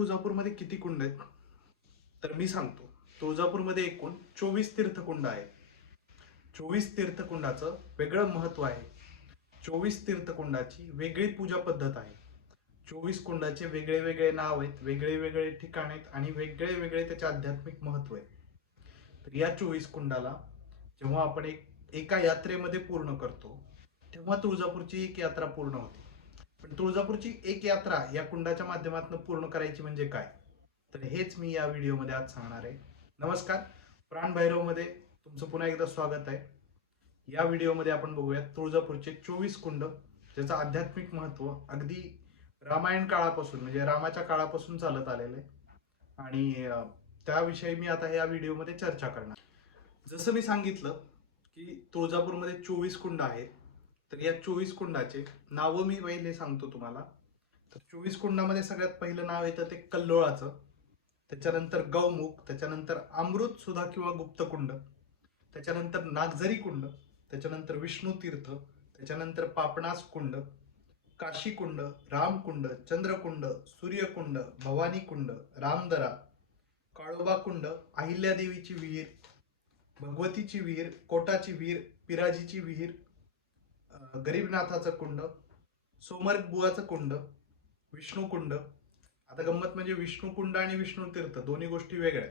तुळजापूरमध्ये किती कुंड आहेत? तर मी सांगतो. तुळजापूरमध्ये एकूण चोवीस तीर्थकुंड आहेत. चोवीस तीर्थकुंडाचं वेगळं महत्त्व आहे. चोवीस तीर्थकुंडाची वेगळी पूजा पद्धत आहे. चोवीस कुंडाचे वेगळे वेगळे नाव आहेत वेगळे वेगळे ठिकाण आहेत आणि वेगळे वेगळे त्याचे आध्यात्मिक महत्त्व आहे तर या चोवीस कुंडाला जेव्हा आपण एक एका यात्रेमध्ये पूर्ण करतो तेव्हा तुळजापूरची एक यात्रा पूर्ण होते. पण तुळजापूरची एक यात्रा या कुंडाच्या माध्यमातून पूर्ण करायची म्हणजे काय? तर हेच मी या व्हिडिओमध्ये आज सांगणार आहे. नमस्कार. प्राणभैरवमध्ये तुमचं पुन्हा एकदा स्वागत आहे. या व्हिडिओमध्ये आपण बघूया तुळजापूरचे चोवीस कुंड ज्याचं आध्यात्मिक महत्त्व अगदी रामायण काळापासून म्हणजे रामाच्या काळापासून चालत आलेलं आहे. आणि त्याविषयी मी आता या व्हिडिओमध्ये चर्चा करणार. जसं मी सांगितलं की तुळजापूरमध्ये चोवीस कुंड आहेत तर या चोवीस कुंडाचे नावं मी पहिले सांगतो तुम्हाला. तर चोवीस कुंडामध्ये सगळ्यात पहिलं नाव येतं ते कल्लोळाचं. त्याच्यानंतर गौमुख त्याच्यानंतर अमृत सुधा किंवा गुप्तकुंड त्याच्यानंतर नागझरी कुंड त्याच्यानंतर विष्णू तीर्थ त्याच्यानंतर पापणास कुंड काशी कुंड रामकुंड चंद्रकुंड सूर्यकुंड भवानी कुंड रामदरा काळोबा कुंड अहिल्यादेवीची विहीर भगवतीची विहीर कोटाची विहीर पिराजीची विहीर गरीबनाथाचं कुंड सोमर्ग बुवाचं कुंड विष्णू कुंड. आता गंमत म्हणजे विष्णू कुंड आणि विष्णू तीर्थ दोन्ही गोष्टी वेगळ्या.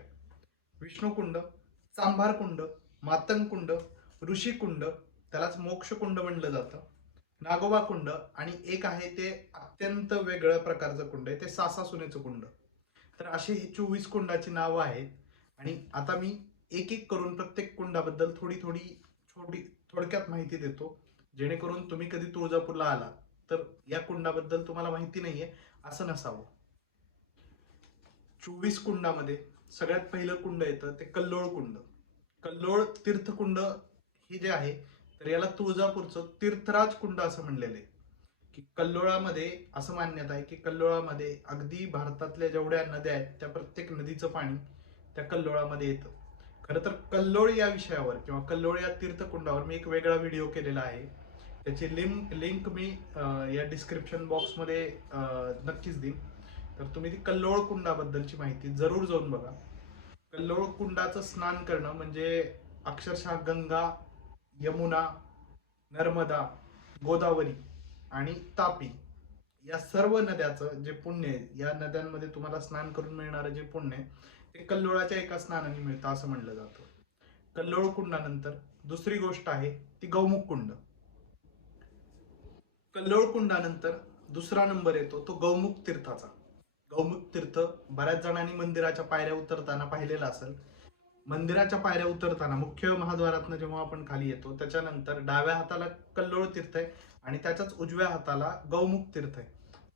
विष्णू कुंड चांभार कुंड मातंग कुंड ऋषी कुंड त्यालाच मोक्ष कुंड म्हणलं जातं. नागोबा कुंड आणि एक आहे ते अत्यंत वेगळ्या प्रकारचं कुंड आहे ते सासासुनेचं कुंड. तर अशी ही चोवीस कुंडाची नावं आहेत. आणि आता मी एक एक करून प्रत्येक कुंडाबद्दल थोडी थोडी छोटी थोडक्यात माहिती देतो. जेणेकरून तुम्ही कधी तुळजापूरला आला तर या कुंडाबद्दल तुम्हाला माहिती नाहीये असं नसावं. चोवीस कुंडामध्ये सगळ्यात पहिलं कुंड येतं ते कल्लोळ कुंड. कल्लोळ तीर्थकुंड हे जे आहे तर याला तुळजापूरचं तीर्थराज कुंड असं म्हणलेलं आहे की कल्लोळामध्ये असं मान्यता आहे की कल्लोळामध्ये अगदी भारतातल्या जेवढ्या नद्या आहेत त्या प्रत्येक नदीचं पाणी त्या कल्लोळामध्ये येतं. खरं तर कल्लोळ या विषयावर किंवा कल्लोळ या तीर्थकुंडावर मी एक वेगळा व्हिडिओ केलेला आहे. त्याची लिंक लिंक मी या डिस्क्रिप्शन बॉक्समध्ये नक्कीच देईन. तर तुम्ही ती कल्लोळ कुंडाबद्दलची माहिती जरूर जाऊन बघा. कल्लोळ कुंडाचं स्नान करणं म्हणजे अक्षरशः गंगा यमुना नर्मदा गोदावरी आणि तापी या सर्व नद्याचं जे पुण्य आहे या नद्यांमध्ये तुम्हाला स्नान करून मिळणारं जे पुण्य आहे ते कल्लोळाच्या एका स्नानाने मिळतं असं म्हणलं जातं. कल्लोळ कुंडानंतर दुसरी गोष्ट आहे ती गौमुख कुंड. कल्लोळकुंडानंतर दुसरा नंबर येतो तो गौमुख तीर्थाचा. गौमुख तीर्थ बऱ्याच जणांनी मंदिराच्या पायऱ्या उतरताना पाहिलेला असेल. मंदिराच्या पायऱ्या उतरताना मुख्य महाद्वारातनं जेव्हा आपण खाली येतो त्याच्यानंतर डाव्या हाताला कल्लोळ तीर्थ आहे आणि त्याच्याच उजव्या हाताला गौमुख तीर्थ आहे.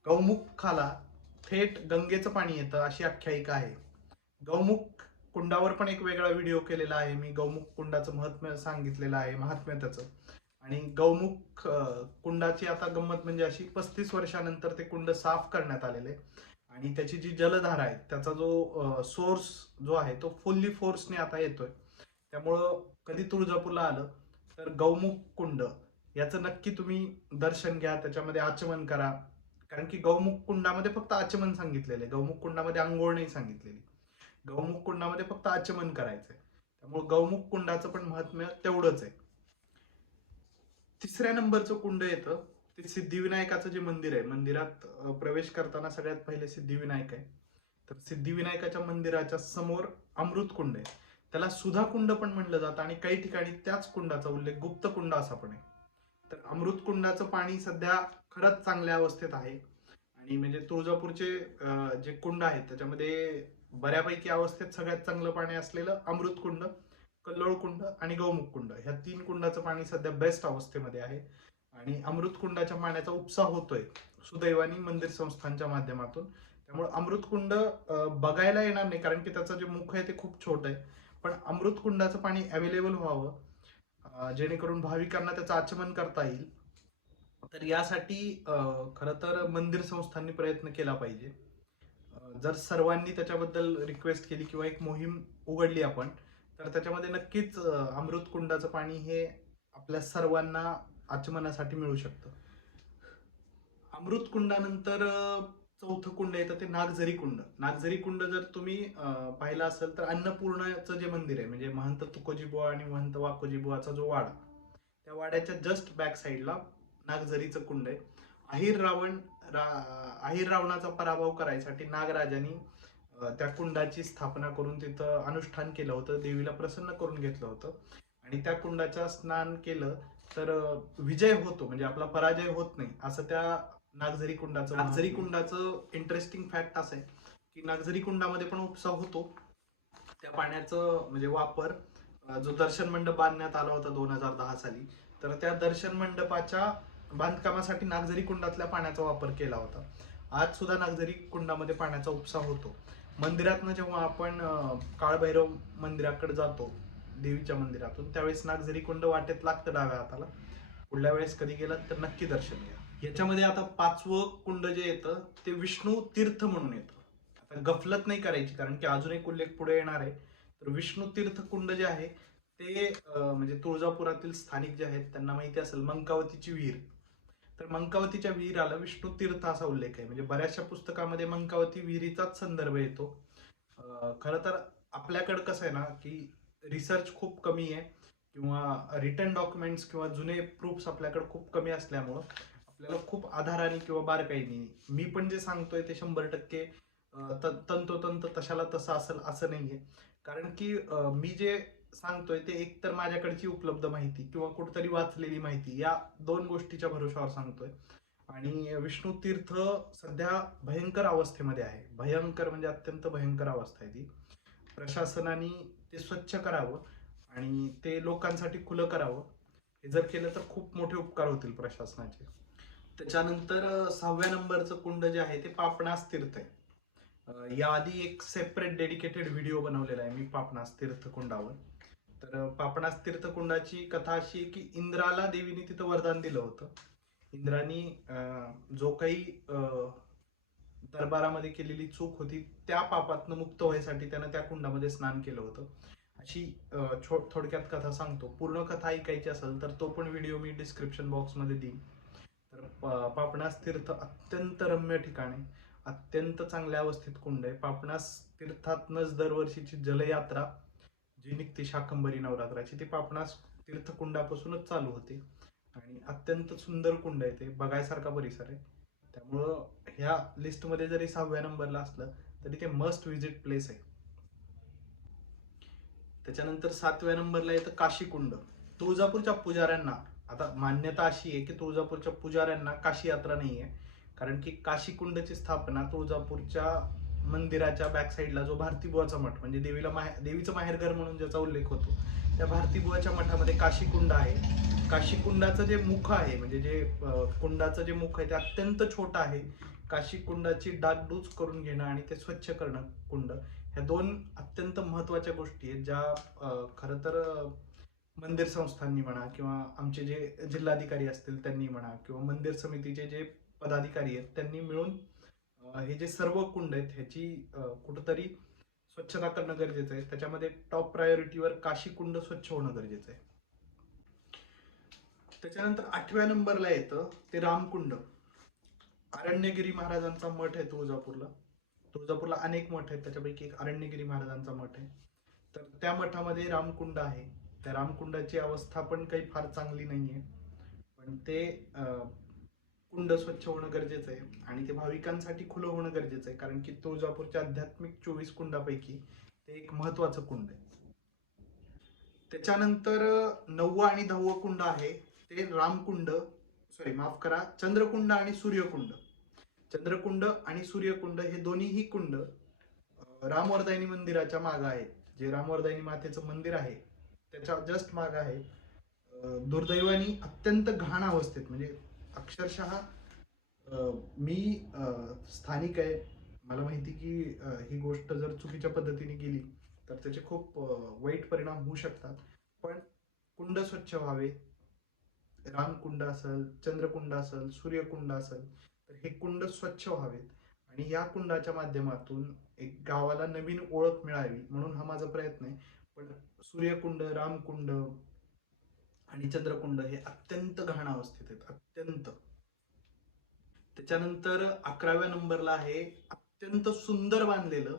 गौमुखाला थेट गंगेचं पाणी येतं अशी आख्यायिका आहे. गौमुख कुंडावर पण एक वेगळा व्हिडिओ केलेला आहे. मी गौमुख कुंडाचं महत्त्व सांगितलेलं आहे महात्म्य त्याचं. आणि गौमुख कुंडाची आता गंमत म्हणजे अशी पस्तीस वर्षानंतर ते कुंड साफ करण्यात आलेले. आणि त्याची जी जलधारा आहे त्याचा जो सोर्स जो आहे तो फुल्ली फोर्सने आता येतोय. त्यामुळं कधी तुळजापूरला आलं तर गौमुख कुंड याचं नक्की तुम्ही दर्शन घ्या त्याच्यामध्ये आचमन करा. कारण की गौमुख कुंडामध्ये फक्त आचमन सांगितलेलं आहे. गौमुख कुंडामध्ये आंघोळ नाही सांगितलेली. गौमुख कुंडामध्ये फक्त आचमन करायचंय. त्यामुळे गौमुख कुंडाचं पण महात्म्य तेवढंच आहे. तिसऱ्या नंबरचं कुंड येतं. ते सिद्धिविनायकाचं जे मंदिर आहे मंदिरात प्रवेश करताना सगळ्यात पहिले सिद्धिविनायक आहे. तर सिद्धिविनायकाच्या मंदिराच्या समोर अमृत कुंड आहे. त्याला सुधा कुंड पण म्हटलं जातं आणि काही ठिकाणी त्याच कुंडाचा उल्लेख गुप्त कुंड असा पण आहे. तर अमृत कुंडाचं पाणी सध्या खरंच चांगल्या अवस्थेत आहे. आणि म्हणजे तुळजापूरचे जे कुंड आहेत त्याच्यामध्ये बऱ्यापैकी अवस्थेत सगळ्यात चांगलं पाणी असलेलं अमृत कुंड. कल्लोळ कुंड आणि गौमुख कुंड ह्या तीन कुंडाचं पाणी सध्या बेस्ट अवस्थेमध्ये आहे. आणि अमृत कुंडाच्या पाण्याचा उपसा होतोय सुदैवानी मंदिर संस्थांच्या माध्यमातून. त्यामुळे अमृत कुंड बघायला येणार नाही कारण की त्याचं जे मुख आहे ते खूप छोट आहे. पण अमृत कुंडाचं पाणी अवेलेबल व्हावं जेणेकरून भाविकांना त्याचं आचमन करता येईल. तर यासाठी खरं तर मंदिर संस्थांनी प्रयत्न केला पाहिजे. जर सर्वांनी त्याच्याबद्दल रिक्वेस्ट केली किंवा एक मोहीम उघडली आपण तर त्याच्यामध्ये नक्कीच अमृतकुंडाचं अमृत कुंडाचं पाणी हे आपल्या सर्वांना आचमनासाठी मिळू शकतं. अमृत कुंडानंतर चौथं कुंड येतं ते नागझरी कुंड. नागझरी कुंड जर तुम्ही पाहिलं असेल तर अन्नपूर्णाचं जे मंदिर आहे म्हणजे महंत तुकोजीबुवा आणि महंत वाकोजीबुवाचा जो वाडा त्या वाड्याच्या जस्ट बॅक साईडला नागझरीचं कुंड आहे. अहिर रावण रा अहिर रावणाचा पराभव करायसाठी नागराजांनी त्या कुंडाची स्थापना करून तिथं अनुष्ठान केलं होतं देवीला प्रसन्न करून घेतलं होतं. आणि त्या कुंडाच्या स्नान केलं तर विजय होतो म्हणजे आपला पराजय होत नाही असं त्या नागझरी कुंडाचं नागझरी कुंडाचं इंटरेस्टिंग फॅक्ट असं आहे की नागझरी कुंडामध्ये पण उपसा होतो. त्या पाण्याचं म्हणजे वापर जो दर्शन मंडप बांधण्यात आला होता दोन हजार दहा साली तर त्या दर्शन मंडपाच्या बांधकामासाठी नागझरी कुंडातल्या पाण्याचा वापर केला होता. आज सुद्धा नागझरी कुंडामध्ये पाण्याचा उपसा होतो. मंदिरातनं जेव्हा आपण काळभैरव मंदिराकडे जातो देवीच्या मंदिरातून त्यावेळेस नागझरी कुंड वाटेत लागतं डाव्या हाताला. पुढल्या वेळेस कधी गेलात तर नक्की दर्शन घ्या. याच्यामध्ये आता पाचवं कुंड जे येतं ते विष्णू तीर्थ म्हणून येतं. आता गफलत नाही करायची कारण की अजून एक उल्लेख पुढे येणार आहे. तर विष्णू तीर्थ कुंड जे आहे ते म्हणजे तुळजापुरातील स्थानिक जे आहेत त्यांना माहिती असेल मंकावतीची विहीर. तर मंकावतीच्या विहिराला विष्णू तीर्थ असा उल्लेख आहे. म्हणजे बऱ्याचशा पुस्तकामध्ये मंकावती विहिरीचाच संदर्भ येतो. खरं तर आपल्याकडं कसं आहे ना की रिसर्च खूप कमी आहे किंवा रिटर्न डॉक्युमेंट्स किंवा जुने प्रूफ्स आपल्याकडे खूप कमी असल्यामुळं आपल्याला खूप आधाराने किंवा बारकाईने मी पण जे सांगतोय ते शंभर टक्के तंतोतंत तशाला तसं असेल असं नाहीये. कारण की मी जे सांगतोय ते एकतर माझ्याकडची उपलब्ध माहिती किंवा कुठतरी वाचलेली माहिती या दोन गोष्टीच्या भरोशावर सांगतोय. आणि विष्णू तीर्थ सध्या भयंकर अवस्थेमध्ये आहे. भयंकर म्हणजे अत्यंत भयंकर अवस्था आहे ती. प्रशासनाने ते स्वच्छ करावं आणि ते लोकांसाठी खुलं करावं. हे जर केलं तर खूप मोठे उपकार होतील प्रशासनाचे. त्याच्यानंतर सहाव्या नंबरचं कुंड जे आहे ते पापणास तीर्थ आहे. याआधी एक सेपरेट डेडिकेटेड व्हिडिओ बनवलेला आहे मी पापणास तीर्थ कुंडावर. तर पापणास तीर्थकुंडाची कथा अशी आहे की इंद्राला देवीने तिथं वरदान दिलं होतं. इंद्रानी जो काही दरबारामध्ये केलेली चूक होती त्या पापातनं मुक्त व्हायसाठी त्यानं त्या कुंडामध्ये स्नान केलं होतं. अशी छो- थोडक्यात कथा सांगतो. पूर्ण कथा ऐकायची असेल तर तो पण व्हिडिओ मी डिस्क्रिप्शन बॉक्समध्ये देईन. तर पापणास तीर्थ अत्यंत रम्य ठिकाण आहे. अत्यंत चांगल्या अवस्थेत कुंड आहे. पापणास तीर्थातनच दरवर्षीची जलयात्रा जी निघते शाकंभरी नवरात्राची ती पापणास तीर्थकुंडापासूनच चालू होते. आणि अत्यंत सुंदर कुंड आहे ते बघायसारखा परिसर आहे. त्यामुळं ह्या लिस्टमध्ये जरी सहाव्या नंबरला असलं तरी ते मस्ट व्हिजिट प्लेस आहे. त्याच्यानंतर सातव्या नंबरला येतं काशीकुंड. तुळजापूरच्या पुजाऱ्यांना आता मान्यता अशी आहे की तुळजापूरच्या पुजाऱ्यांना काशी यात्रा नाही आहे कारण की काशी कुंडची स्थापना तुळजापूरच्या मंदिराच्या बॅक साईडला जो भारतीबुवाचा मठ म्हणजे देवीला माहे देवीचं माहेरघर म्हणून ज्याचा उल्लेख होतो त्या भारतीबुवाच्या मठामध्ये काशी कुंड आहे. काशी कुंडाचं जे मुख आहे म्हणजे जे कुंडाचं जे मुख आहे ते अत्यंत छोटं आहे. काशीकुंडाची डागडूज करून घेणं आणि ते स्वच्छ करणं कुंड ह्या दोन अत्यंत महत्त्वाच्या गोष्टी आहेत ज्या खरं तर मंदिर संस्थांनी म्हणा किंवा आमचे जे जिल्हाधिकारी असतील त्यांनी म्हणा किंवा मंदिर समितीचे जे पदाधिकारी आहेत त्यांनी मिळून हे जे सर्व कुंड आहेत ह्याची कुठंतरी स्वच्छता करणं गरजेचं आहे. त्याच्यामध्ये टॉप प्रायोरिटीवर काशी कुंड स्वच्छ होणं गरजेचं आहे. त्याच्यानंतर आठव्या नंबरला येतं ते रामकुंड. अरण्यगिरी महाराजांचा मठ आहे तुळजापूरला. तुळजापूरला अनेक मठ आहेत त्याच्यापैकी एक अरण्यगिरी महाराजांचा मठ आहे. तर त्या मठामध्ये रामकुंड आहे. त्या रामकुंडाची अवस्था पण काही फार चांगली नाही आहे पण ते कुंड स्वच्छ होणं गरजेचं आहे आणि ते भाविकांसाठी खुलं होणं गरजेचं आहे. कारण की तुळजापूरच्या आध्यात्मिक चोवीस कुंडापैकी ते एक महत्वाचं कुंड आहे. त्याच्यानंतर अं, नववं आणि दहावं कुंड आहे ते रामकुंड सॉरी माफ करा चंद्रकुंड आणि सूर्यकुंड. चंद्रकुंड आणि सूर्यकुंड हे दोन्हीही कुंड रामवर्दायनी रामवरदायनी मंदिराच्या मागं आहेत. जे रामवरदायनी मातेचं मंदिर आहे त्याच्या जस्ट मागं आहे दुर्दैवानी अत्यंत घाण अवस्थेत म्हणजे अक्षरशः मी स्थानिक आहे. मला माहिती की ही गोष्ट जर चुकीच्या पद्धतीने गेली तर त्याचे खूप वाईट परिणाम होऊ शकतात. पण कुंड स्वच्छ व्हावे. रामकुंड असेल चंद्रकुंड असेल सूर्यकुंड असेल तर हे कुंड स्वच्छ व्हावेत. आणि या कुंडाच्या माध्यमातून एक गावाला नवीन ओळख मिळावी म्हणून हा माझा प्रयत्न आहे. पण सूर्यकुंड रामकुंड आणि चंद्रकुंड हे अत्यंत घाण अवस्थेत आहेत अत्यंत. त्याच्यानंतर अकराव्या नंबरला आहे अत्यंत सुंदर बांधलेलं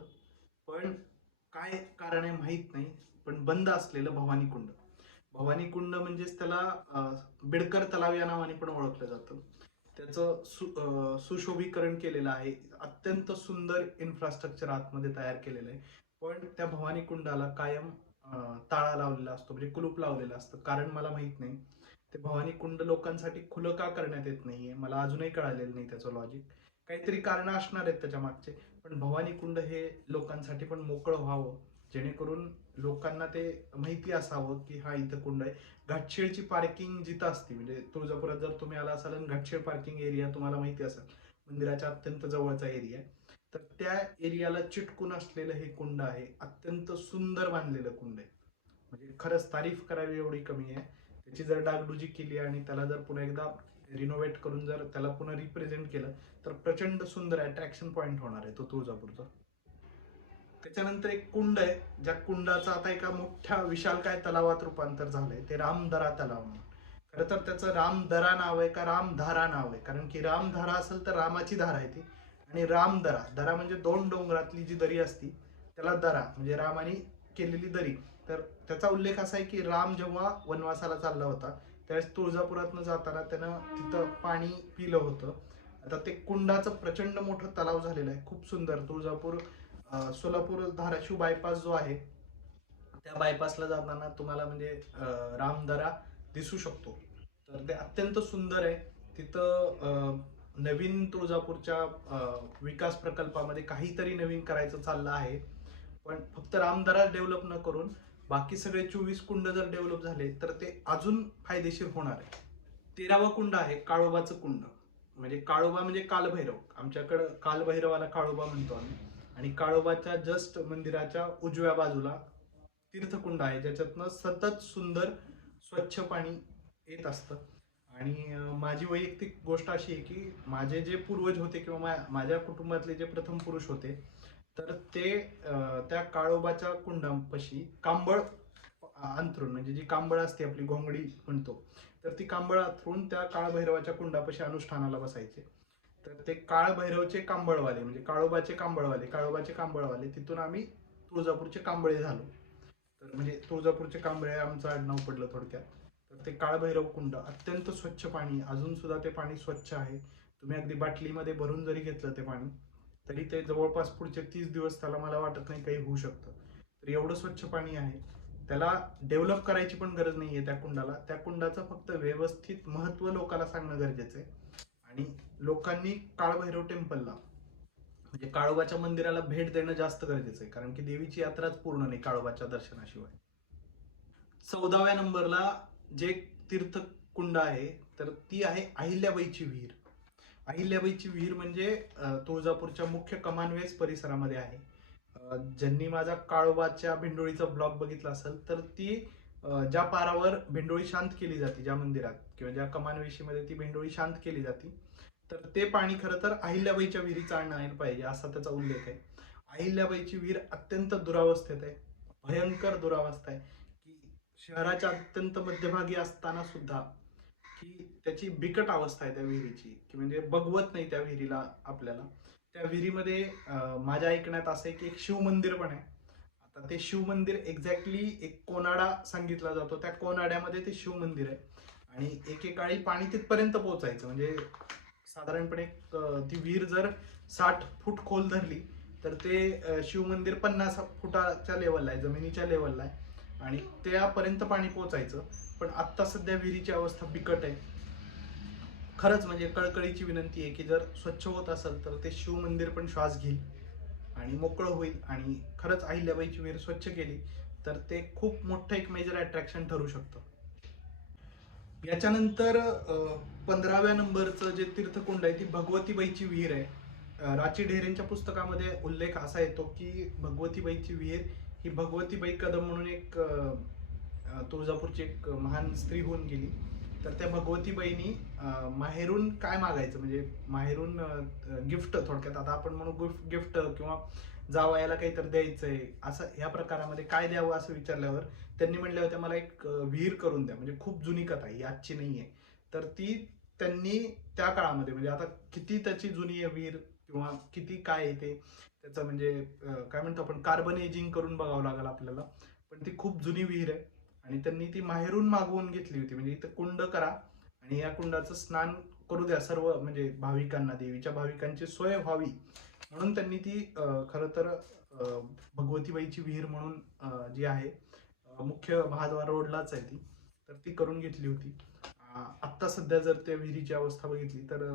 पण काय कारण आहे माहीत नाही पण बंद असलेलं भवानी कुंड भवानी कुंड म्हणजेच त्याला बिडकर तलाव या नावाने पण ओळखलं जातं. त्याचं सु सुशोभीकरण केलेलं आहे अत्यंत सुंदर इन्फ्रास्ट्रक्चर आतमध्ये तयार केलेलं आहे. पण त्या भवानी कुंडाला कायम ताळा लावलेला असतो म्हणजे कुलूप लावलेलं असतं. कारण मला माहीत नाही. ते भवानी कुंड लोकांसाठी खुलं का करण्यात येत नाहीये? मला अजूनही कळालेलं नाही त्याचं लॉजिक काहीतरी कारण असणार आहेत त्याच्या मागचे. पण भवानी कुंड हे लोकांसाठी पण मोकळं व्हावं. जेणेकरून लोकांना ते माहिती असावं की हा इथं कुंड आहे. घाटशेळची पार्किंग जिथं असते म्हणजे तुळजापुरात जर तुम्ही आला असाल आणि घाटशेळ पार्किंग एरिया तुम्हाला माहिती असेल. मंदिराच्या अत्यंत जवळचा एरिया आहे. तर त्या एरियाला चिटकून असलेलं हे कुंड आहे. अत्यंत सुंदर बांधलेलं कुंड आहे. म्हणजे खरंच तारीफ करावी एवढी कमी आहे. त्याची जर डागडुजी केली आणि त्याला जर पुन्हा एकदा रिनोव्हेट करून जर त्याला पुन्हा रिप्रेझेंट केलं तर प्रचंड सुंदर अट्रॅक्शन पॉईंट होणार आहे तो तुळजापूरचा. त्याच्यानंतर एक कुंड आहे ज्या कुंडाचं आता एका मोठ्या विशालकाय तलावात रूपांतर झालंय ते रामदरा तलाव म्हणून. खरं तर त्याचं रामदरा नाव आहे का रामधारा नाव आहे? कारण की रामधारा असेल तर रामाची धारा आहे ती. आणि रामदरा दरा. म्हणजे दोन डोंगरातली जी दरी असती त्याला दरा म्हणजे रामाने केलेली दरी. तर त्याचा उल्लेख असा आहे की राम जेव्हा वनवासाला चालला होता त्यावेळेस तुळजापुरातनं जाताना त्यानं तिथं पाणी पिलं होतं. आता ते कुंडाचं प्रचंड मोठं तलाव झालेलं आहे. खूप सुंदर. तुळजापूर सोलापूर धाराशिव बायपास जो आहे त्या बायपासला जाताना तुम्हाला म्हणजे रामदरा दिसू शकतो. तर ते अत्यंत सुंदर आहे. तिथं नवीन तुळजापूरच्या विकास प्रकल्पामध्ये काहीतरी नवीन करायचं चाललं आहे. पण फक्त रामदराज डेव्हलप न करून बाकी सगळे चोवीस कुंड जर डेव्हलप झाले तर ते अजून फायदेशीर होणार आहे. तेरावं कुंड आहे काळोबाचं कुंड. म्हणजे काळोबा म्हणजे कालभैरव. आमच्याकडं कालभैरवाला काळोबा म्हणतो आम्ही. आणि काळोबाच्या जस्ट मंदिराच्या उजव्या बाजूला तीर्थकुंड आहे ज्याच्यातनं सतत सुंदर स्वच्छ पाणी येत असतं. आणि माझी वैयक्तिक गोष्ट अशी आहे की माझे जे पूर्वज होते किंवा मा- माझ्या कुटुंबातले जे प्रथम पुरुष होते तर ते त्या काळोबाच्या कुंडापाशी कांबळ अंथरून म्हणजे जी कांबळ असते आपली घोंगडी म्हणतो तर ती कांबळ अंथरून त्या काळभैरवाच्या कुंडापाशी अनुष्ठानाला बसायचे. तर ते काळभैरवचे कांबळवाले म्हणजे काळोबाचे कांबळवाले काळोबाचे कांबळवाले तिथून आम्ही तुळजापूरचे कांबळे झालो. तर म्हणजे तुळजापूरचे कांबळे आमचं आडनाव पडलं थोडक्यात. ते काळभैरव कुंड अत्यंत स्वच्छ पाणी अजून सुद्धा ते पाणी स्वच्छ आहे. तुम्ही अगदी बाटलीमध्ये भरून जरी घेतलं ते पाणी तरी ते जवळपास पुढचे तीस दिवस त्याला मला वाटत नाही काही होऊ शकतं. तर एवढं स्वच्छ पाणी आहे. त्याला डेव्हलप करायची पण गरज नाहीये त्या कुंडाला. त्या कुंडाचं फक्त व्यवस्थित महत्त्व लोकांना सांगणं गरजेचं आहे. आणि लोकांनी काळभैरव टेम्पलला म्हणजे काळोबाच्या मंदिराला भेट देणं जास्त गरजेचं आहे. कारण की देवीची यात्राच पूर्ण नाही काळोबाच्या दर्शनाशिवाय. चौदाव्या नंबरला जे तीर्थकुंड आहे तर ती आहे अहिल्याबाईची विहीर. अहिल्याबाईची विहीर म्हणजे तुळजापूरच्या मुख्य कमानवेस परिसरामध्ये आहे. ज्यांनी माझा काळोबाच्या भेंडोळीचा ब्लॉग बघितला असेल तर ती ज्या पारावर भेंडोळी शांत केली जाते ज्या मंदिरात किंवा ज्या कमानवेशीमध्ये ती भेंडोळी शांत केली जाते तर ते पाणी खरं तर अहिल्याबाईच्या विहिरीत आणलं पाहिजे असा त्याचा उल्लेख आहे. अहिल्याबाईची विहीर अत्यंत दुरावस्थेत आहे भयंकर दुरावस्था आहे. शहराच्या अत्यंत मध्यभागी असताना सुद्धा की त्याची बिकट अवस्था आहे त्या विहिरीची की म्हणजे बघवत नाही त्या विहिरीला आपल्याला. त्या विहिरीमध्ये माझ्या ऐकण्यात असं आहे की एक शिवमंदिर पण आहे. आता ते शिवमंदिर एक्झॅक्टली एक कोनाडा सांगितला जातो. त्या कोनाड्यामध्ये ते शिवमंदिर आहे. आणि एकेकाळी पाणी तिथपर्यंत पोहोचायचं. म्हणजे साधारणपणे ती विहीर जर साठ फूट खोल धरली तर ते शिवमंदिर पन्नास फुटाच्या लेवलला आहे जमिनीच्या लेवलला आहे. आणि त्यापर्यंत पाणी पोचायचं पण आत्ता सध्या विहिरीची अवस्था बिकट आहे. खरंच म्हणजे कळकळीची विनंती आहे की जर स्वच्छ होत असेल तर ते शिवमंदिर पण श्वास घेईल आणि मोकळं होईल आणि खरंच अहिल्याबाईची विहीर स्वच्छ केली तर ते खूप मोठं एक मेजर अट्रॅक्शन ठरू शकतं. याच्यानंतर पंधराव्या नंबरचं जे तीर्थकुंड आहे ती भगवतीबाईची विहीर आहे. राची ढेरेंच्या पुस्तकामध्ये उल्लेख असा येतो की भगवतीबाईची विहीर ही भगवतीबाई कदम म्हणून एक तुळजापूरची एक महान स्त्री होऊन गेली. तर त्या भगवतीबाईनी माहेरून काय मागायचं? म्हणजे माहेरून गिफ्ट थोडक्यात. आता आपण म्हणू गिफ्ट गिफ्ट किंवा जावयाला काहीतरी द्यायचंय. असं ह्या प्रकारामध्ये काय द्यावं असं विचारल्यावर त्यांनी म्हणल्या होत्या मला एक विहीर करून द्या. म्हणजे खूप जुनी कथा ही आजची नाही आहे तर ती त्यांनी त्या काळामध्ये म्हणजे आता किती त्याची जुनी आहे विहीर किंवा किती काय आहे ते त्याचं म्हणजे काय म्हणतो आपण कार्बन एजिंग करून बघावं लागेल आपल्याला. पण ती खूप जुनी विहीर आहे आणि त्यांनी ती माहेरून मागवून घेतली होती. म्हणजे इथं कुंड करा आणि या कुंडाचं स्नान करू द्या सर्व म्हणजे भाविकांना देवीच्या भाविकांची सोय व्हावी. म्हणून त्यांनी ती खरं तर भगवतीबाईची विहीर म्हणून जी आहे मुख्य महाद्वार रोडलाच आहे ती. तर ती करून घेतली होती. आत्ता सध्या जर त्या विहिरीची अवस्था बघितली तर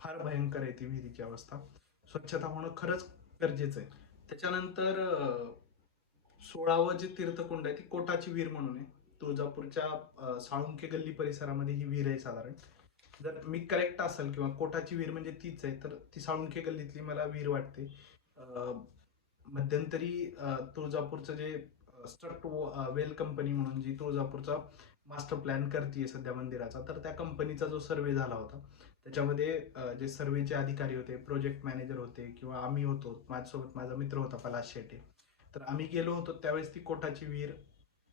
फार भयंकर आहे ती विहिरीची अवस्था. स्वच्छता होणं खरंच गरजेचं आहे. त्याच्यानंतर सोळावं जे तीर्थकुंड आहे ती कोटाची विहीर म्हणून आहे. तुळजापूरच्या साळुंके गल्ली परिसरामध्ये ही विहीर आहे साधारण. जर मी करेक्ट असेल किंवा कोटाची विहीर म्हणजे तीच आहे तर ती साळुंखे गल्लीतली मला विहीर वाटते. मध्यंतरी तुळजापूरचं जे स्ट्रक्ट वेल कंपनी म्हणून जी तुळजापूरचा मास्टर प्लॅन करते सध्या मंदिराचा तर त्या कंपनीचा जो सर्वे झाला होता त्याच्यामध्ये जे सर्वेचे अधिकारी होते प्रोजेक्ट मॅनेजर होते किंवा आम्ही होतो माझ्यासोबत माझा मित्र होता पलाश शेटे तर आम्ही गेलो होतो त्यावेळेस ती कोटाची विहीर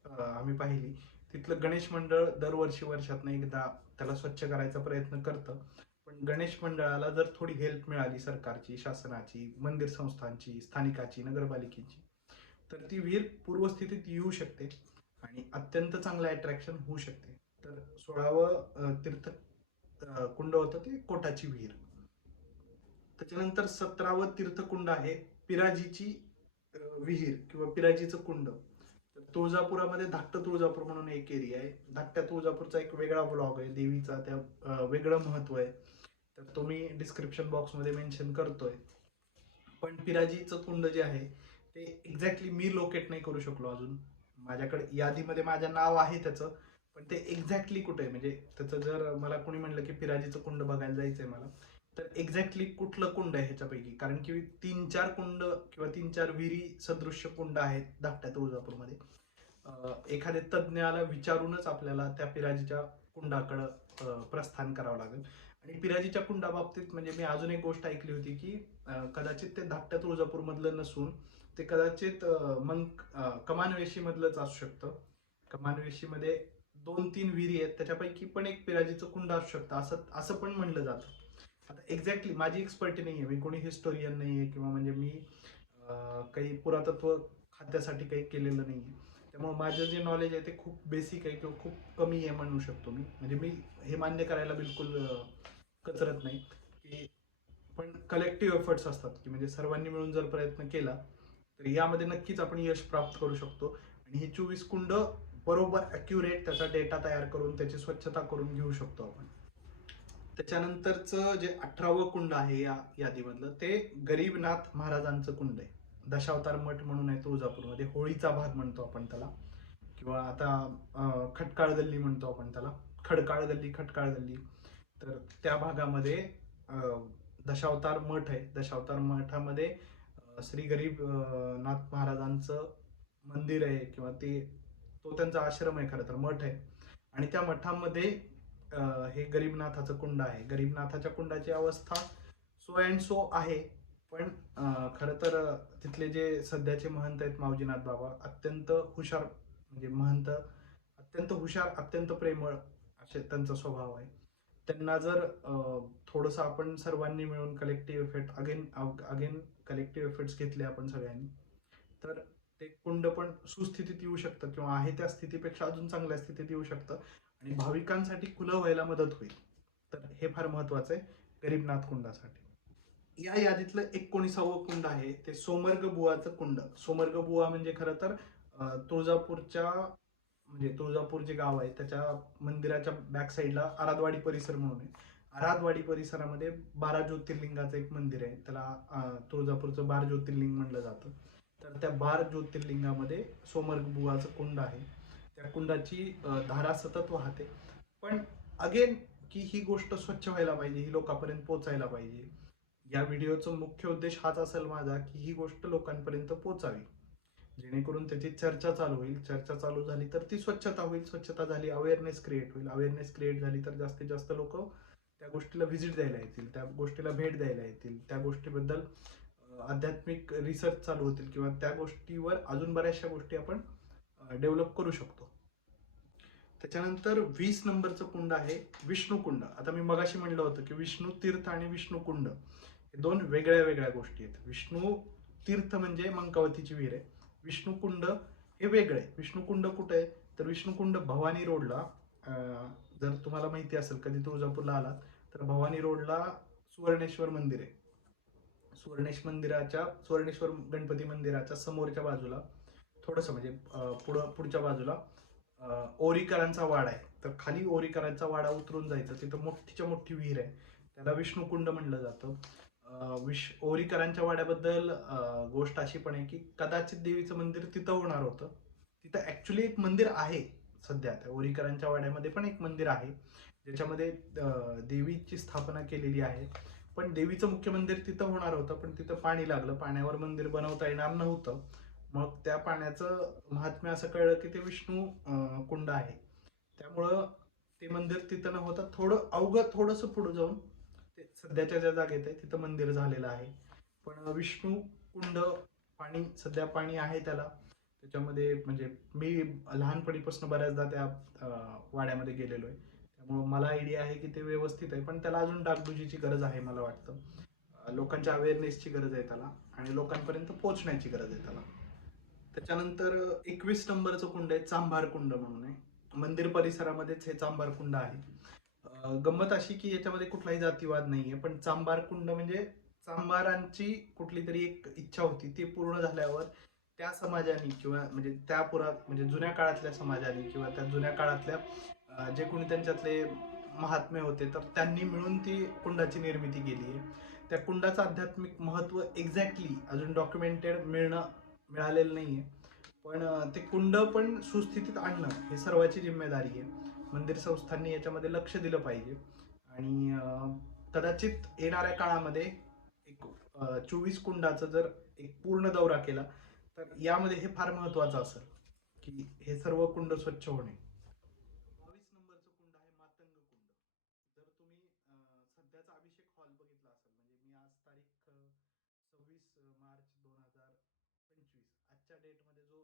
आम्ही पाहिली. तिथलं गणेश मंडळ दरवर्षी वर्षातनं एकदा त्याला स्वच्छ करायचा प्रयत्न करतं. पण गणेश मंडळाला जर थोडी हेल्प मिळाली सरकारची शासनाची मंदिर संस्थांची स्थानिकाची नगरपालिकेची तर ती विहीर पूर्वस्थितीत येऊ शकते आणि अत्यंत चांगलं अट्रॅक्शन होऊ शकते. तर सोळावं तीर्थ कुंड होतं ते कोटाची विहीर. त्याच्यानंतर सतरावं तीर्थकुंड आहे पिराजीची विहीर किंवा पिराजीचं कुंड. तर तुळजापुरामध्ये धाकटं तुळजापूर म्हणून एक एरिया आहे. धाकट्या तुळजापूरचा एक वेगळा ब्लॉग आहे देवीचा त्या वेगळं महत्त्व आहे. तर तो मी डिस्क्रिप्शन बॉक्समध्ये मेन्शन करतोय. पण पिराजीचं कुंड जे आहे ते एक्झॅक्टली मी लोकेट नाही करू शकलो अजून. माझ्याकडे यादीमध्ये माझं नाव आहे त्याचं. पण ते एक्झॅक्टली कुठे आहे? म्हणजे त्याचं जर मला कोणी म्हणलं की पिराजीचं कुंड बघायला जायचंय मला तर एक्झॅक्टली कुठलं कुंड आहे ह्याच्यापैकी? कारण की तीन चार कुंड किंवा तीन चार विहिरी सदृश्य कुंड आहेत धाकट्या तुळजापूरमध्ये. एखाद्या तज्ज्ञाला विचारूनच आपल्याला त्या पिराजीच्या कुंडाकडं प्रस्थान करावं लागेल. आणि पिराजीच्या कुंडाबाबतीत म्हणजे मी अजून एक गोष्ट ऐकली होती की कदाचित ते धाकट्या तुळजापूरमधलं नसून ते कदाचित अं, मंक अं, कमानवेशी मधलंच असू शकतं. कमानवेशीमध्ये दोन तीन विहिरी आहेत त्याच्यापैकी पण एक पिराजीचं कुंड असू शकतं. असं असं पण म्हणलं जातं. आता एक्झॅक्टली माझी एक्सपर्टी नाही आहे मी कोणी हिस्टोरियन नाही आहे किंवा म्हणजे मी काही पुरातत्व खात्यासाठी काही केलेलं नाही आहे त्यामुळे माझं जे नॉलेज आहे ते खूप बेसिक आहे किंवा खूप कमी आहे म्हणू शकतो मी. म्हणजे मी हे मान्य करायला बिलकुल कचरत नाही की पण कलेक्टिव्ह एफर्ट्स असतात की म्हणजे सर्वांनी मिळून जर प्रयत्न केला तर यामध्ये नक्कीच आपण यश प्राप्त करू शकतो. आणि हे चोवीस कुंड बरोबर अॅक्युरेट त्याचा डेटा तयार करून त्याची स्वच्छता करून घेऊ शकतो आपण. त्याच्यानंतरचं जे अठरावं कुंड आहे या यादीमधलं ते गरीबनाथ महाराजांचं कुंड आहे. दशावतार मठ म्हणून आहे तुळजापूरमध्ये. होळीचा भाग म्हणतो आपण त्याला. किंवा आता खटकाळ गल्ली म्हणतो आपण त्याला. खडकाळ गल्ली खटकाळ गल्ली तर त्या भागामध्ये दशावतार मठ आहे. दशावतार मठामध्ये श्री गरीब नाथ महाराजांचं मंदिर आहे. किंवा ते तो त्यांचा आश्रम आहे खरं तर मठ आहे. आणि त्या मठामध्ये हे गरीबनाथाचं कुंड आहे. गरीबनाथाच्या कुंडाची अवस्था सो अँड सो आहे. पण खरं तर तिथले जे सध्याचे महंत आहेत माऊजीनाथ बाबा अत्यंत हुशार म्हणजे महंत अत्यंत हुशार अत्यंत प्रेमळ असे त्यांचा स्वभाव आहे. त्यांना जर थोडंसं आपण सर्वांनी मिळून collective effect again again collective effects घेतले आपण सगळ्यांनी तर ते कुंड पण सुस्थितीत येऊ शकतं किंवा आहे त्या स्थितीपेक्षा अजून चांगल्या स्थितीत येऊ शकतं. आणि भाविकांसाठी खुलं व्हायला मदत होईल. तर हे फार महत्वाचं आहे गरीबनाथ कुंडासाठी. या यादीतलं एकोणीसावं कुंड आहे ते सोमर्ग बुवाचं कुंड. सोमर्ग बुवा म्हणजे खरं तर तुळजापूरच्या म्हणजे तुळजापूर जे गाव आहे त्याच्या मंदिराच्या बॅक साईडला आरादवाडी परिसर म्हणून आहे. आरादवाडी परिसरामध्ये बारा ज्योतिर्लिंगाचं एक मंदिर आहे त्याला तुळजापूरचं बार ज्योतिर्लिंग म्हणलं जातं. तर त्या बार ज्योतिर्लिंगामध्ये सोमर्ग बुवाचं कुंड आहे. त्या कुंडाची धारा सतत वाहते. पण अगेन की ही गोष्ट स्वच्छ व्हायला पाहिजे ही लोकांपर्यंत पोचायला पाहिजे. या व्हिडिओचा मुख्य उद्देश हाच असेल माझा की ही गोष्ट लोकांपर्यंत पोचावी. जेणेकरून त्याची चर्चा चालू होईल. चर्चा चालू झाली तर ती स्वच्छता होईल. स्वच्छता झाली अवेअरनेस क्रिएट होईल. अवेअरनेस क्रिएट झाली तर जास्तीत जास्त लोक त्या गोष्टीला व्हिजिट द्यायला येतील. त्या गोष्टीला भेट द्यायला येतील. त्या गोष्टीबद्दल आध्यात्मिक रिसर्च चालू होतील किंवा त्या गोष्टीवर अजून बऱ्याचशा गोष्टी आपण डेव्हलप करू शकतो. त्याच्यानंतर वीस नंबरचं कुंड आहे विष्णुकुंड. आता मी मगाशी म्हणलं होतं की विष्णू तीर्थ आणि विष्णुकुंड हे दोन वेगळ्या वेगळ्या गोष्टी आहेत. विष्णू तीर्थ म्हणजे मंकावतीची विहीर आहे. विष्णुकुंड हे वेगळे विष्णुकुंड कुठे आहे? तर विष्णुकुंड भवानी रोडला जर तुम्हाला माहिती असेल कधी तुळजापूरला आलात तर भवानी रोडला सुवर्णेश्वर मंदिर आहे. सुवर्णेश मंदिराच्या सुवर्णेश्वर गणपती मंदिराच्या समोरच्या बाजूला थोडंसं म्हणजे पुढं पुढच्या बाजूला ओरीकरांचा वाडा आहे. तर खाली ओरीकरांचा वाडा उतरून जायचं तिथं मोठीच्या मोठी विहीर आहे. त्याला विष्णुकुंड म्हणलं जातं. विश ओरीकरांच्या वाड्याबद्दल गोष्ट अशी पण आहे की कदाचित देवीचं मंदिर तिथं होणार होतं. तिथं ॲक्च्युली एक मंदिर आहे सध्या. त्या ओरीकरांच्या वाड्यामध्ये पण एक मंदिर आहे. ज्याच्यामध्ये देवीची स्थापना केलेली आहे. पण देवीचं मुख्य मंदिर तिथं होणार होतं पण तिथं पाणी लागलं. पाण्यावर मंदिर बनवता येणार नव्हतं. मग त्या पाण्याचं महात्म्य असं कळलं की ते विष्णू कुंड आहे. त्यामुळं ते मंदिर तिथं न होता थोडं अवघं थोडंसं पुढं जाऊन ते सध्याच्या ज्या जागेत आहे तिथं मंदिर झालेलं आहे. पण विष्णू कुंड पाणी सध्या पाणी आहे त्याला. त्याच्यामध्ये म्हणजे मी लहानपणीपासून बऱ्याचदा त्या वाड्यामध्ये गेलेलो आहे. मला आयडिया आहे की ते व्यवस्थित आहे पण त्याला अजून डागडुजीची गरज आहे मला वाटतं. लोकांच्या अवेअरनेसची गरज आहे त्याला आणि लोकांपर्यंत पोहोचण्याची गरज आहे त्याला. त्याच्यानंतर एकवीस नंबरचं कुंड आहे चांभार कुंड म्हणून आहे. मंदिर परिसरामध्येच हे चांभार कुंड आहे. गंमत अशी की याच्यामध्ये कुठलाही जातीवाद नाहीये पण चांभार कुंड म्हणजे चांभारांची कुठली तरी एक इच्छा होती ती पूर्ण झाल्यावर त्या समाजाने किंवा म्हणजे त्या पुरा म्हणजे जुन्या काळातल्या समाजाने किंवा त्या जुन्या काळातल्या जे कोणी त्यांच्यातले महात्मे होते तर त्यांनी मिळून ती कुंडाची निर्मिती केली आहे. त्या कुंडाचं आध्यात्मिक महत्त्व एक्झॅक्टली अजून डॉक्युमेंटेड मिळणं मिळालेलं नाही आहे. पण ते कुंड पण सुस्थितीत आणणं हे सर्वाची जिम्मेदारी आहे. मंदिर संस्थांनी याच्यामध्ये लक्ष दिलं पाहिजे. आणि कदाचित येणाऱ्या काळामध्ये एक चोवीस कुंडाचं जर एक पूर्ण दौरा केला तर यामध्ये हे फार महत्त्वाचं असेल की हे सर्व कुंड स्वच्छ होणे बावीस नंबरचं कुंड आहे मातंग कुंड जर तुम्ही अं, सध्याचा अभिषेक हॉल बघितला असेल म्हणजे मी आज तारीख सव्वीस मार्च दोन हजार पंचवीस आजच्या डेटमध्ये जो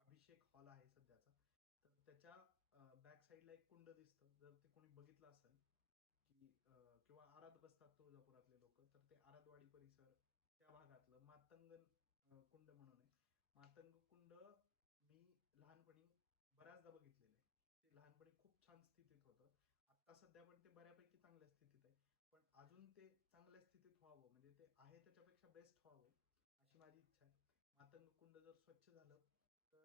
अभिषेक हॉल आहे सध्याचा तर त्याच्या बॅक साईडला एक कुंड दिसतं जर ते कोणी बघितलं असेल की अं, किंवा आराध बसतात तुळजापुरातले लोक तर ते आराधवाडी परिसर त्या भागातलं मातंगन अं, कुंड म्हणून आहे मातंग मी लहानपणी बऱ्याचदा बघितलेलं आहे. ते लहानपणी खूप छान स्थितीत होतं. आता सध्या पण ते बऱ्यापैकी चांगल्या स्थितीत आहे. पण अजून ते चांगल्या स्थितीत व्हावं म्हणजे ते आहे त्याच्यापेक्षा बेस्ट व्हावं अशी माझी इच्छा आहे. मातंग जर स्वच्छ झालं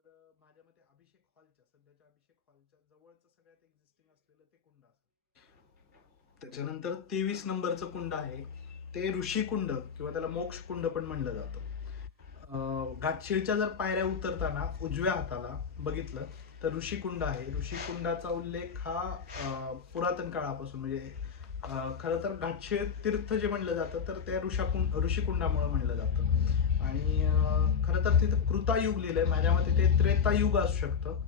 तर माझ्या मते अभिषेक हॉलच्या सध्याच्या अभिषेक हॉलच्या जवळचं सगळ्यात एक्झिस्टिंग असलेलं ते कुंड असेल. त्याच्यानंतर तेवीस नंबरचं कुंड आहे. ते ऋषिकुंड किंवा त्याला मोक्ष कुंड पण म्हणलं जातं. घाटशिळच्या जर पायऱ्या उतरताना उजव्या हाताला बघितलं तर ऋषिकुंड आहे. ऋषिकुंडाचा उल्लेख हा पुरातन काळापासून म्हणजे खरं तर घाटशिळ तीर्थ जे म्हणलं जातं तर त्या ऋषाकुंड ऋषिकुंडामुळे म्हणलं जातं. आणि खरं तर तिथं कृतायुग लिहिलंय. माझ्या मते ते त्रेतायुग असू शकतं.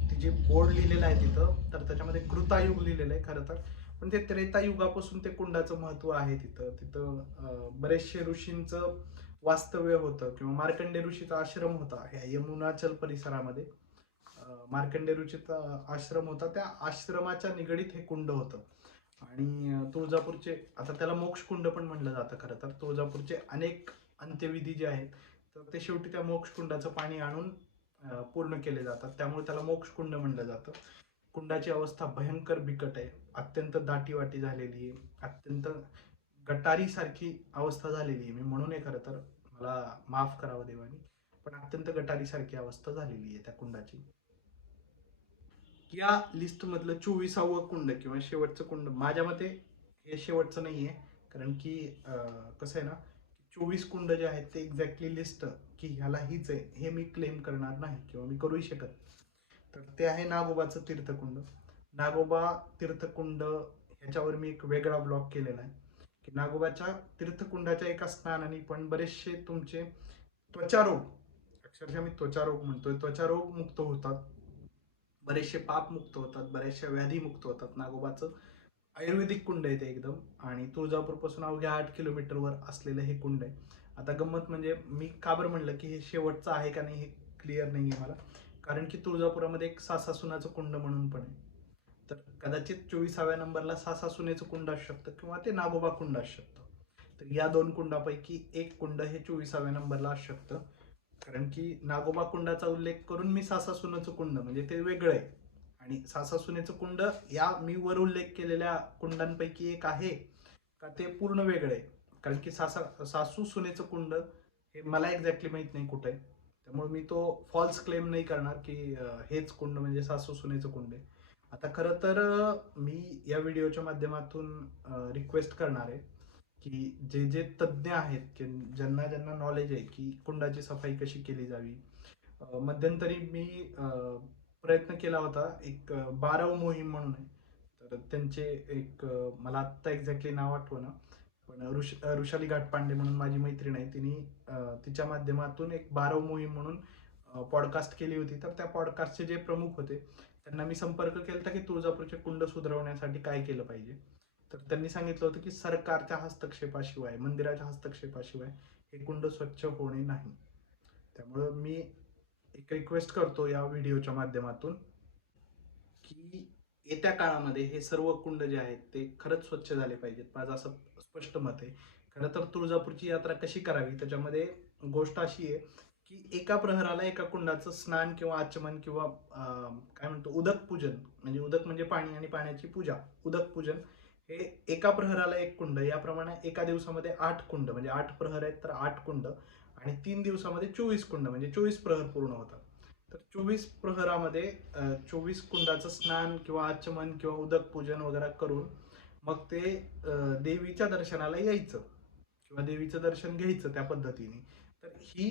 तिचे जे बोर्ड लिहिलेलं आहे तिथं तर त्याच्यामध्ये कृतायुग लिहिलेलं आहे खरं तर. पण ते त्रेतायुगापासून ते कुंडाचं महत्त्व आहे तिथं. तिथं बरेचसे ऋषींचं वास्तव्य होतं किंवा मार्कंडे ऋषीचा आश्रम होता ह्या यमुनाचल परिसरामध्ये. मार्कंडे ऋषीचा आश्रम होता. त्या आश्रमाच्या निगडीत हे कुंड होतं. आणि तुळजापूरचे आता त्याला मोक्ष कुंड पण म्हणलं जातं खरं तर. तुळजापूरचे अनेक अंत्यविधी जे आहेत तर ते शेवटी त्या मोक्ष कुंडाचं पाणी आणून पूर्ण केले जातात. त्यामुळे त्याला मोक्ष कुंड म्हणलं जातं. कुंडाची अवस्था भयंकर बिकट आहे. अत्यंत दाटीवाटी झालेली आहे. अत्यंत गटारीसारखी अवस्था झालेली आहे. मी म्हणून आहे खरं तर मला माफ करावं देवानी पण अत्यंत गटारी सारखी अवस्था झालेली आहे त्या कुंडाची. या लिस्ट मधलं चोवीसावं कुंड किंवा शेवटचं कुंड माझ्या मते हे शेवटचं नाही आहे कारण की कसं आहे ना चोवीस कुंड जे आहेत ते एक्झॅक्टली लिस्ट की ह्याला हीच आहे हे मी क्लेम करणार नाही किंवा मी करूही शकत. तर ते आहे नागोबाचं तीर्थकुंड. नागोबा तीर्थकुंड ह्याच्यावर मी एक वेगळा ब्लॉग केलेला आहे. की नागोबाच्या तीर्थकुंडाच्या एका स्नानाने पण बरेचसे तुमचे त्वचारोग अक्षरशः मी त्वचारोग म्हणतोय त्वचारोग मुक्त होतात. बरेचसे पाप मुक्त होतात बऱ्याचशा व्याधी मुक्त होतात. नागोबाचं आयुर्वेदिक कुंड आहे ते एकदम. आणि तुळजापूरपासून अवघ्या आठ किलोमीटरवर असलेलं हे कुंड आहे. आता गंमत म्हणजे मी का बरं म्हणलं की हे शेवटचं आहे का नाही हे क्लिअर नाही आहे मला. कारण की तुळजापुरामध्ये एक सासासुनाचं कुंड म्हणून पण आहे. तर कदाचित चोवीसाव्या नंबरला सासा सुनेचं कुंड असू शकतं किंवा ते नागोबा कुंड असू शकतं. तर या दोन कुंडापैकी एक कुंड हे चोवीसाव्या नंबरला असू शकतं. कारण की नागोबा कुंडाचा उल्लेख करून मी सासा सुनेचं कुंड म्हणजे ते वेगळं आहे. आणि सासा सुनेचं कुंड या मी वर उल्लेख केलेल्या कुंडांपैकी एक आहे. का ते पूर्ण वेगळं आहे. कारण की सासा सासू सुनेचं कुंड हे मला एक्झॅक्टली माहीत नाही कुठे आहे. त्यामुळे मी तो फॉल्स क्लेम नाही करणार की हेच कुंड म्हणजे सासू सुनेचं कुंड आहे. आता खरं तर मी या व्हिडिओच्या माध्यमातून रिक्वेस्ट करणार आहे की जे जे तज्ज्ञ आहेत की ज्यांना ज्यांना नॉलेज आहे की कुंडाची सफाई कशी केली जावी. मध्यंतरी मी प्रयत्न केला होता एक बारव मोहीम म्हणून आहे. तर त्यांचे एक मला आत्ता एक्झॅक्टली नाव आठवणं पण ऋष ऋषाली घाटपांडे म्हणून माझी मैत्रीण आहे. तिने तिच्या माध्यमातून एक बारव मोहीम म्हणून पॉडकास्ट केली होती. तर त्या पॉडकास्टचे जे प्रमुख होते त्यांना मी संपर्क केला होता की तुळजापूरचे कुंड सुधारवण्यासाठी काय केलं पाहिजे. तर त्यांनी सांगितलं होतं की सरकारच्या हस्तक्षेपाशिवाय मंदिराच्या हस्तक्षेपाशिवाय हे कुंड स्वच्छ होणे नाही. त्यामुळं मी एक रिक्वेस्ट करतो या व्हिडिओच्या माध्यमातून की येत्या काळामध्ये हे सर्व कुंड जे आहेत ते खरंच स्वच्छ झाले पाहिजेत. माझं असं स्पष्ट मत आहे. खरं तर तुळजापूरची यात्रा कशी करावी? त्याच्यामध्ये गोष्ट अशी आहे की एका प्रहराला एका कुंडाचं स्नान किंवा आचमन किंवा काय म्हणतो उदक पूजन म्हणजे उदक म्हणजे पाणी आणि पाण्याची पूजा उदक पूजन हे एका प्रहराला एक कुंड याप्रमाणे एका दिवसामध्ये आठ कुंड म्हणजे आठ प्रहर आहेत तर आठ कुंड आणि तीन दिवसामध्ये चोवीस कुंड म्हणजे चोवीस प्रहर पूर्ण होतात. तर चोवीस प्रहरामध्ये चोवीस कुंडाचं स्नान किंवा आचमन किंवा उदक पूजन वगैरे करून मग ते देवीच्या दर्शनाला यायचं किंवा देवीचं दर्शन घ्यायचं त्या पद्धतीने. तर ही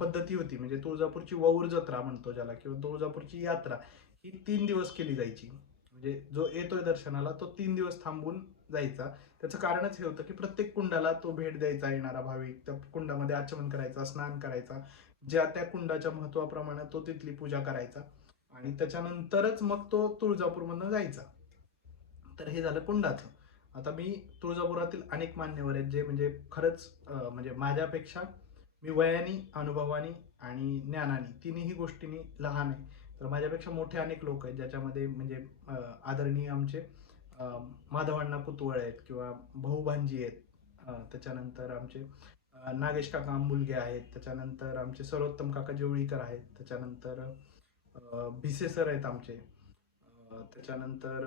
पद्धती होती. म्हणजे तुळजापूरची वौर जत्रा म्हणतो ज्याला किंवा तुळजापूरची यात्रा ही तीन दिवस केली जायची. म्हणजे जो येतोय दर्शनाला तो तीन दिवस थांबून जायचा. त्याचं कारणच हे होतं की प्रत्येक कुंडाला तो भेट द्यायचा येणारा भाविक. त्या कुंडामध्ये आचमन करायचा स्नान करायचा. ज्या त्या कुंडाच्या महत्वाप्रमाणे तो तिथली पूजा करायचा. आणि त्याच्यानंतरच मग तो तुळजापूरमधनं जायचा. तर हे झालं कुंडाचं. आता मी तुळजापुरातील अनेक मान्यवर आहेत जे म्हणजे खरंच म्हणजे माझ्यापेक्षा मी वयाने अनुभवानी आणि ज्ञानाने तिन्ही गोष्टींनी लहान आहे. तर माझ्यापेक्षा मोठे अनेक लोक आहेत ज्याच्यामध्ये म्हणजे आदरणीय आमचे माधवांना कुतवळ आहेत किंवा भाऊभांजी आहेत. त्याच्यानंतर आमचे नागेश काका मुलगे आहेत. त्याच्यानंतर आमचे सर्वोत्तम काका जेवळीकर आहेत. त्याच्यानंतर भिसे सर आहेत आमचे. त्याच्यानंतर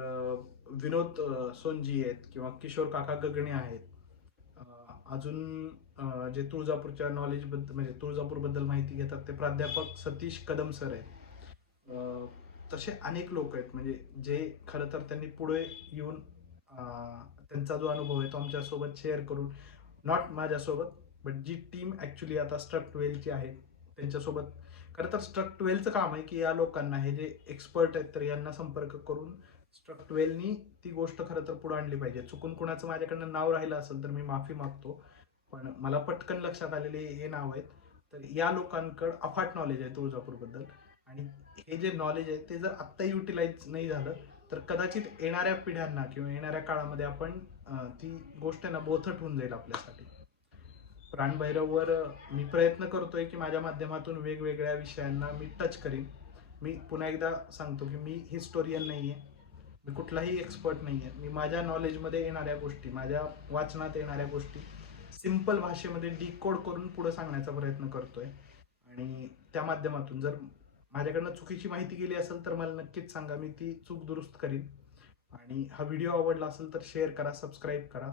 विनोद सोनजी आहेत किंवा किशोर काका गगणे आहेत. अजून जे तुळजापूरच्या नॉलेजबद्दल म्हणजे तुळजापूरबद्दल माहिती घेतात ते प्राध्यापक सतीश कदम सर आहेत. तसे अनेक लोक आहेत. म्हणजे जे खरं तर त्यांनी पुढे येऊन त्यांचा जो अनुभव आहे तो आमच्यासोबत शेअर करून नॉट माझ्यासोबत बट जी टीम ॲक्च्युली आता स्ट्रक ट्वेल्वची आहे त्यांच्यासोबत खरं तर स्ट्रक ट्वेल्वचं काम आहे की या लोकांना हे जे एक्सपर्ट आहेत तर यांना संपर्क करून स्ट्रक ट्वेल्वनी ती गोष्ट खरं तर पुढे आणली पाहिजे. चुकून कुणाचं माझ्याकडनं नाव राहिलं असेल तर मी माफी मागतो. पण मला पटकन लक्षात आलेले हे नाव आहेत. तर या लोकांकडं अफाट नॉलेज आहे तुळजापूरबद्दल. आणि हे जे नॉलेज आहे ते जर आत्ता युटिलाइज नाही झालं तर कदाचित येणाऱ्या पिढ्यांना किंवा येणाऱ्या काळामध्ये आपण ती गोष्ट आहे ना बोथट होऊन जाईल आपल्यासाठी. प्राणभैरववर मी प्रयत्न करतोय की माझ्या माध्यमातून वेगवेगळ्या विषयांना मी टच करीन. मी पुन्हा एकदा सांगतो की मी हिस्टोरियन नाही आहे मी कुठलाही एक्सपर्ट नाही आहे मी माझ्या नॉलेजमध्ये येणाऱ्या गोष्टी माझ्या वाचनात येणाऱ्या गोष्टी सिंपल भाषेमध्ये डिकोड करून पुढे सांगण्याचा प्रयत्न करतोय. आणि त्या माध्यमातून जर माझ्याकडनं चुकीची माहिती गेली असेल तर मला नक्कीच सांगा मी ती चूक दुरुस्त करीन. आणि हा व्हिडिओ आवडला असेल तर शेअर करा सबस्क्राईब करा.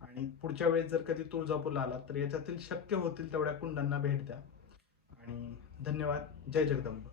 आणि पुढच्या वेळेस जर कधी तुळजापूरला आला तर याच्यातील शक्य होतील तेवढ्या कुंडांना भेट द्या. आणि धन्यवाद. जय जगदंब.